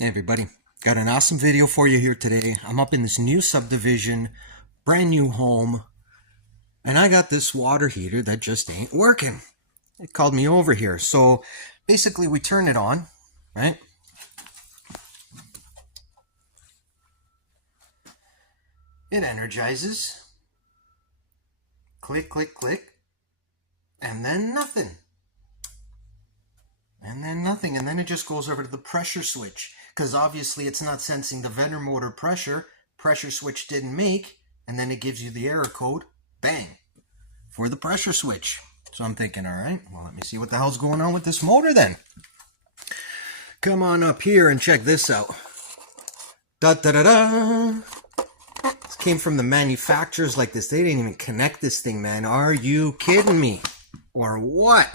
Hey everybody, got an awesome video for you here today. I'm up in this new subdivision, brand new home, and I got this water heater that just ain't working. It called me over here. So basically we turn it on, right? It energizes. Click, click, click. And then nothing. And then nothing. And then it just goes over to the pressure switch. Because obviously it's not sensing the Venter motor pressure. Pressure switch didn't make. And then it gives you the error code. Bang. For the pressure switch. So I'm thinking, all right, well, let me see what the hell's going on with this motor then. Come on up here and check this out. Da da da da. This came from the manufacturers like this. They didn't even connect this thing, man. Are you kidding me? Or what?